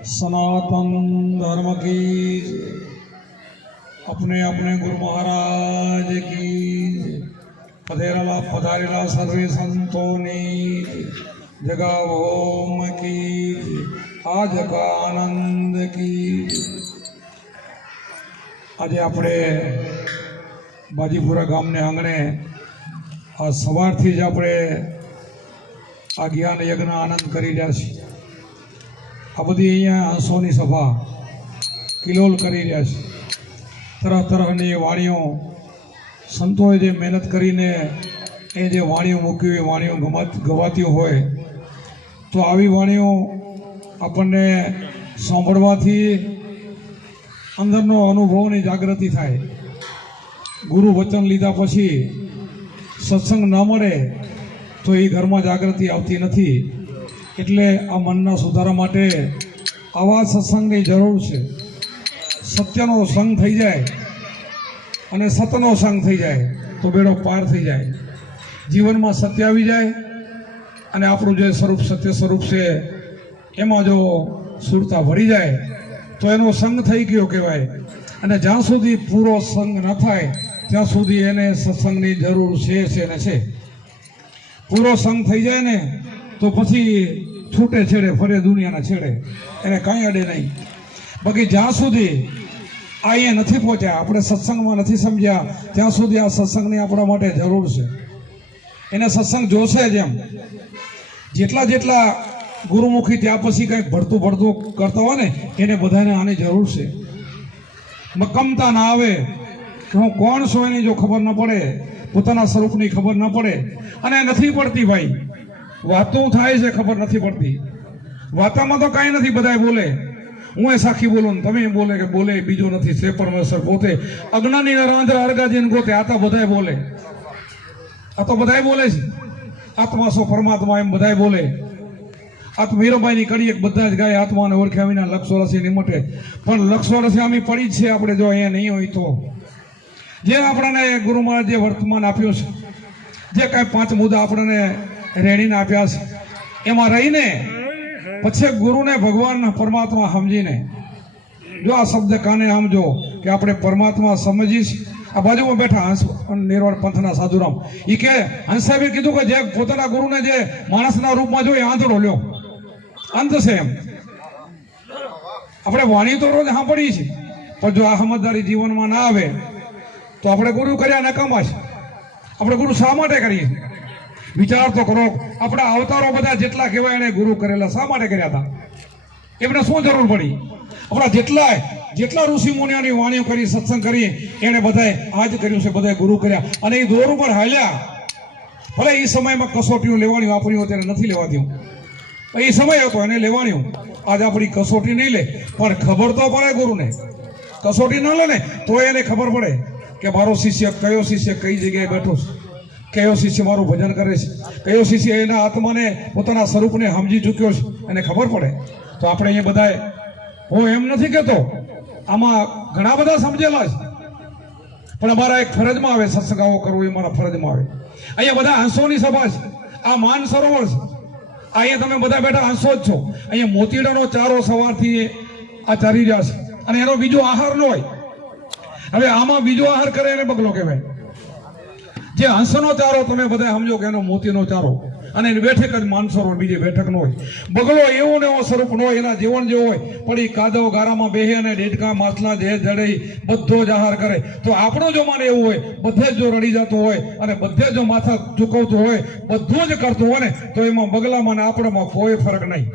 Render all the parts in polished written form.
सनातन धर्म की अपने अपने गुरु महाराज की पधारेला सर्वे संतोनी जगा ओम की आज का आनंद की। आज अपने बाजीपुरा गाम ने आंगणे आ सवारथी ज अपने आ ज्ञान यज्ञ आनंद करी रह्या छीए। आ बधी अहींया हंसोनी सभा किलोल करी रह्या छे। तरह तरहनी वाणीओ संतोए जे मेहनत करीने ए जे वाणीओ मूकी होय, वाणीओ गवाती होय तो आवी वाणीओ आपणने सांभळवाथी अंदरनो अनुभवनी जागृति थाय। गुरु वचन लीधा पछी सत्संग न मळे तो ये घर में जागृति आती नहीं। एटले आ मनना सुधारा माटे आवा सत्संगनी जरूर है। सत्यनो संग थई जाए अने सतनो संग थई जाए तो बेड़ो पार थई जाए। जीवन में सत्य आवी जाए अने आपणुं जे स्वरूप सत्य स्वरूप से एमां जो सुरता भरी जाए तो एनो संग थई गयो कहेवाय। अने ज्यां सुधी पूरो संग न थाय त्यां सुधी एने सत्संगनी जरूर छे। पूरो संग थई जाए ने तो पछी छूटे छेड़े फरे दुनिया ना छेड़े एने कांई अडे नहीं। बाकी ज्यां सुधी आए नथी पहोंच्या आपणे सत्संग में नथी समझ्या त्यां सुधी आ सत्संगनी आपणा माटे जरूर छे। एने सत्संग जोशे जेम जेटला जेटला गुरुमुखी त्यां पछी कंईक भड़तुं भड़तुं करता होय ने एने बधाने आनी जरूर छे। मक्कमता ना आवे कि हूँ कोण छुं एनी जो खबर न पड़े, पोताना स्वरूपनी खबर न पड़े अने नथी पड़ती भाई। वातों थाय छे खबर नथी पड़ती। वातामां तो कांई नथी, बधाय बोले हूँ साखी बोलूं तमे बोले के बोले बीजो नथी से परमेश्वर पोते अज्ञानी रांधरा अरगाजीने गोते आ तो बधाय बोले। आ तो बधाय बोले छे आत्मा सो परमात्मा एम बधाय बोले। आ तो मीराबाईनी कड़ी एक बधा ज गाय आत्माने ओळख्या विना लक्ष वर्षे निमटे पण लक्ष वर्षे आमी पड़ी ज छे। आपणे जो अहींया नहीं होय तो जे आपणे गुरु महाराज जे वर्तमान आप्यो छे, जे कांई 5 मुद्दा आपणे रेणीने आप्या छे एमां रहीने पछी गुरु ने भगवान परमात्मा समझीने जो आ शब्द काने समझो कि आपणे परमात्मा समझीश। आ बाजू में बैठा हंस निर्वाण पंथना साधुराम ई के हंस साहेबे कीधुं के जे पोताना गुरुने जे माणसना रूपमां जोई आंधळो ल्यो अंत छे एम। आपणे वाणी तो रोज सांभळीए छीए पण जो आ समझदारी जीवनमां ना आवे तो आपणे गुरु कर्या नकामा छे। आपणे गुरु शा माटे करीए विचार तो करो। अपना अवतारो बधा जेटला कहेवाय एने गुरु करेला शा माटे कर्या हता? एमने शुं जरूर पड़ी? अपना जेटला ऋषि मुनियोनी वाणीओ करी सत्संग करी एने बधाए आज कर्युं छे, बधाए गुरु कर्या अने ए दोर उपर हाल्या। भले ई समयमां कसोटीओ लेवानी वापरीओ त्यारे नथी लेवातीओ, ए समय हतो एने लेवानीओ। आज आपणी कसोटी नहीं ले पण खबर तो पड़े गुरुने। कसोटी न ले ने तो एने खबर पड़े के मारो शिष्य कयो शिष्य कई जग्याए बैठो छे, कयो शिष्य मारू भजन करे छे, कयो शिष्य एना आत्माने पोताना स्वरूपने समझी चूक्यो छे एने खबर पड़े। तो आपणे अहीं बधाए हूँ एम नथी कहेतो आमां घणा बधा समझेला छे पण अमारा एक फरजमां आवे सत्संग आवो करवो ए मारा फरजमां आवे। अहींया बधा हंसोनी सभा छे, आ मान सरोवर छे, अहींया तमे बधा बेठा हंसो ज छो। अहींया मोतीडानो चारो सवारथी आ चारी रह्या छे अने एनो बीजो आहार न होय। हवे आमां बीजो आहार करे एने बगलो कहेवाय। जे हंसनो चारो तमे बधाय समझो के एनो मोतीनो चारो अने एनी बेठक ज मानसरोवर, बीजे बेठक न होय। बगलो एवो ने एवो स्वरूप न होय, एना जीवन जेवो होय पड़ी कादव गारामां बेहे अने डेडका माछला जे जड़ई बधो ज आहार करे। तो आपणो जो माने एवो होय बधे जो रड़ी जातो होय अने बधे जो माथा चूकवतो होय बधुं ज करतो होय ने तो एमां बगलामां ने आपणामां कोई फरक नहीं।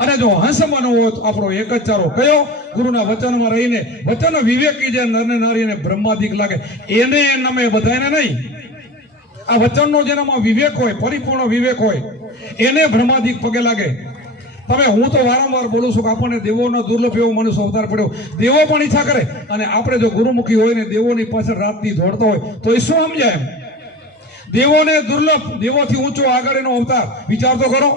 अने जो हंसमानो हो तो आपणो एक ज चारो कयो गुरुना वचનમાં રહીને वचन विवेकी जे नर ने नारी ने ब्रह्मादिक लागे एने नमे बधाने नहीं। आ वचननो जेनामां विवेक होय, परिपूर्ण विवेक होय एने ब्रह्मादिक पगे लागे। तमे हूँ तो वारंवार बोलूं छुं के आपणे देवोनो दुर्लभ एवो मनुष्य अवतार पड्यो। देवो पण ઈચ્છા करे अने आपणे जो गुरुमुखी होय ने देवोनी पाछळ रातनी दौड़तो होय तो ए शुं समजाय एम? देवोने दुर्लभ, देवोथी ऊंचो આગળનો अवतार विचार तो करो।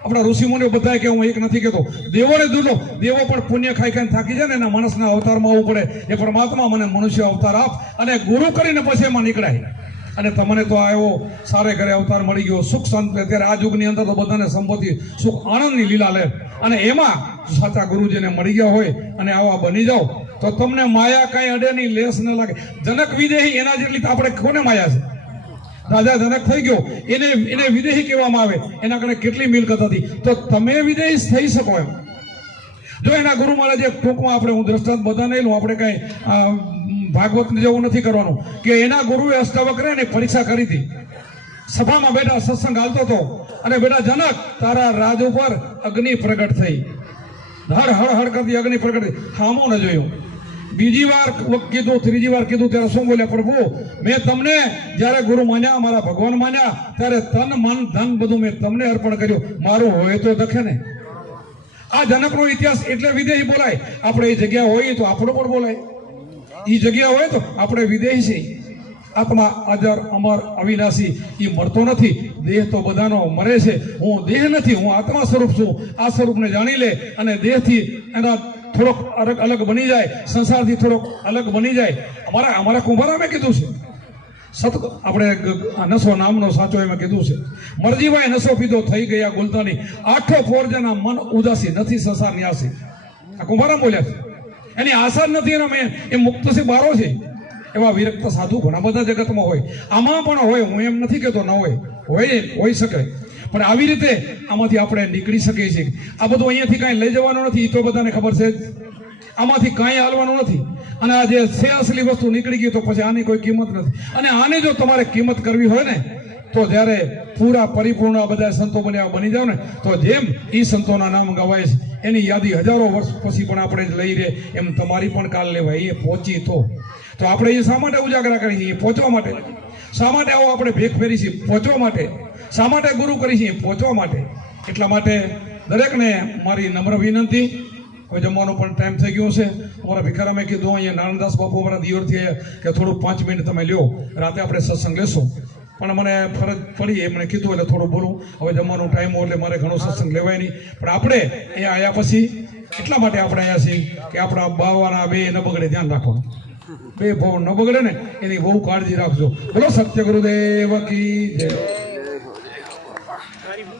अपना ऋषि मुनिओ बधाए के हूँ एक नहीं कहतो देवो ने दुर्लभ, देवो पण पुण्य खाई खाई थाकी जाए ने माणसना अवतारमां आववुं पड़े। ए परमात्मा मने मनुष्य अवतार आप अने गुरु करीने पछी एमां નીકળાય। અને તમને તો આ એવો સારે ઘરે અવતાર મળી ગયો, સુખ શાંતિ. અત્યારે આ યુગની અંદર તો બધાને સંપત્તિ સુખ આનંદની લીલા લે, અને એમાં સાચા ગુરુજીને મળી ગયા હોય અને આવા બની જાઓ તો તમને માયા કાંઈ અડે નહીં, લેસ ન લાગે. જનક વિદેહી એના જેટલી આપણે કોને માયા છે? રાજા જનક થઈ ગયો, એને વિદેહી કહેવામાં આવે, એના કારણે કેટલી મિલકત હતી. તો તમે વિદેહી થઈ શકો એમ. જો એના ગુરુ મહારાજે ટૂંકમાં આપણે, હું દ્રષ્ટાંત બધા નહીં લઉં, આપણે કઈ ભાગવત જેવું નથી કરવાનું, કે એના ગુરુએ અષ્ટાવક્ર ને પરીક્ષા કરી હતી. સભામાં બેઠા સત્સંગ હાલતો હતો અને બેટા જનક, તારા રાજ ઉપર અગ્નિ પ્રગટ થઈ. હળ હળ હળ કરતી અગ્નિ પ્રગટ થઈ. હામો ન જોયું. બીજી વાર કીધું, ત્રીજી વાર કીધું ત્યારે શું બોલ્યા? પ્રભુ, મેં તમને જ્યારે ગુરુ માન્યા, મારા ભગવાન માન્યા, ત્યારે તન મન ધન બધું મેં તમને અર્પણ કર્યું. મારું હોય તો દખે ને. આ જનકનો ઇતિહાસ એટલે વિદેહી બોલાય. આપણે એ જગ્યા હોય તો આપણો પણ બોલાય. એ જગ્યા હોય તો આપણે વિદેહી છીએ. આત્મા અજર અમર અવિનાશી, એ મળતો નથી. દેહ તો બધાનો મરે છે. હું દેહ નથી, હું આત્મા સ્વરૂપ છું. આ સ્વરૂપને જાણી લે અને દેહથી એના થોડોક અલગ બની જાય, સંસારથી થોડોક અલગ બની જાય. અમારા કુંભારામે કીધું છે, આપણે નશો નામનો સાચો એમાં કીધું છે, મરજીભાઈ નશો પીધો થઈ ગયા ગુલતાની, આઠો ફોરજાના મન ઉદાસી, નથી સંસારની આસી. આ કુંભારામ બોલ્યા છે. એની આશા જ નથી, એના એ મુક્ત છે, બારો છે. એવા વિરક્ત સાધુ ઘણા બધા જગતમાં હોય. આમાં પણ હોય, હું એમ નથી કહેતો ન હોઈ શકે. પણ આવી રીતે આમાંથી આપણે નીકળી શકીએ છીએ. આ બધું અહીંયાથી કાંઈ લઈ જવાનું નથી, એ તો બધાને ખબર છે જ. આમાંથી કાંઈ હાલવાનું નથી. અને આ જે છે અસલી વસ્તુ નીકળી ગઈ તો પછી આની કોઈ કિંમત નથી. અને આની જો તમારે કિંમત કરવી હોય ને, તો જ્યારે પૂરા પરિપૂર્ણ આ બધા સંતો બની જાવ ને, તો જેમ એ સંતોના નામ ગવાય છે, એની યાદી હજારો વર્ષ પછી પણ આપણે જ લઈ રહે, એમ તમારી પણ કાલ લેવાય. એ પહોંચી તો આપણે એ શા માટે ઉજાગરા કરી છીએ? પહોંચવા માટે. શા માટે આવો આપણે ભેખ ફેરી છીએ? પહોંચવા માટે. શા માટે ગુરુ કરી છીએ? પહોંચવા માટે. એટલા માટે દરેકને મારી નમ્ર વિનંતી. હવે જમવાનો પણ ટાઈમ થઈ ગયો છે. અમારા ભિખારામે કીધું, અહીંયા નારાયણદાસ બાપુ અમારા દિયોરથી કે થોડું 5 મિનિટ તમે લ્યો, રાતે આપણે સત્સંગ લેશું. પણ મને ફરજ પડી, એમણે કીધું એટલે થોડું બોલું. હવે જમવાનો ટાઈમ હોય એટલે મારે ઘણો સત્સંગ લેવાય નહીં. પણ આપણે અહીંયા આવ્યા પછી એટલા માટે આપણે આવ્યા છીએ કે આપણા બાવાના બે ન બગડે, ધ્યાન રાખવાનું. બે ભાવ ન બગડે ને, એની બહુ કાળજી રાખજો. બોલો સત્ય ગુરુદેવ કી જય.